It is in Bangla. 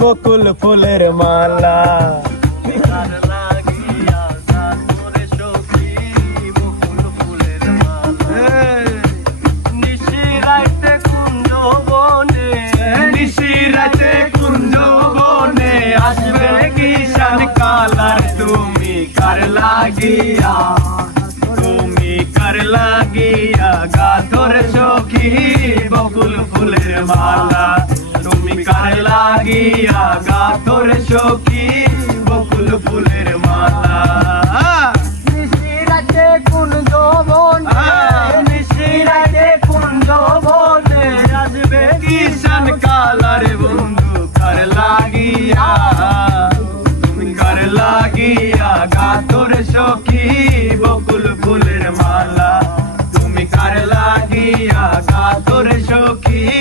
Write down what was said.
বকুল ফুলের মালা আসবে কিষান কালার তুমি কার লাগিয়া গাথর সখী বকুল ফুলের মালা তুমি কার লাগিয়া গাথর সখী বকুল ফুলের মালা নিশিরাতে কুঞ্জ বনে আসবে কিষান কালার বন্ধু কার লাগিয়া তুমি কার লাগিয়া গাথর সখী বকুল ফুলের মালা তুমি কার লাগিয়া গাথর সখী